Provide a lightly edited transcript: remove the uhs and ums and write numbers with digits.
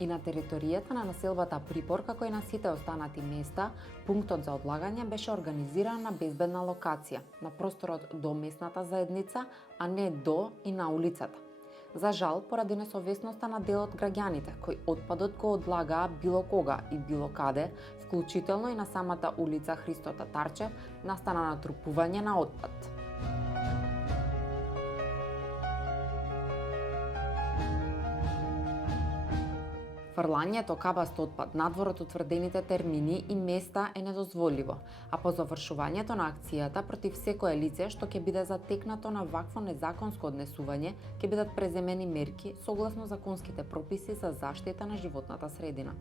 И на територијата на населбата Припор, како и на сите останати места, пунктот за одлагање беше организиран на безбедна локација, на просторот до местната заедница, а не до и на улицата. За жал, поради несовесноста на дел од граѓаните, кои отпадот го одлагаа било кога и било каде, вклучително и на самата улица Христо Татарчев, настана натрупување на отпад. Фрлањето кабаст отпад надвор од утврдените термини и места е недозволиво, а по завршувањето на акцијата против секое лице што ќе биде затекнато на вакво незаконско однесување, ќе бидат преземени мерки согласно законските прописи за заштита на животната средина.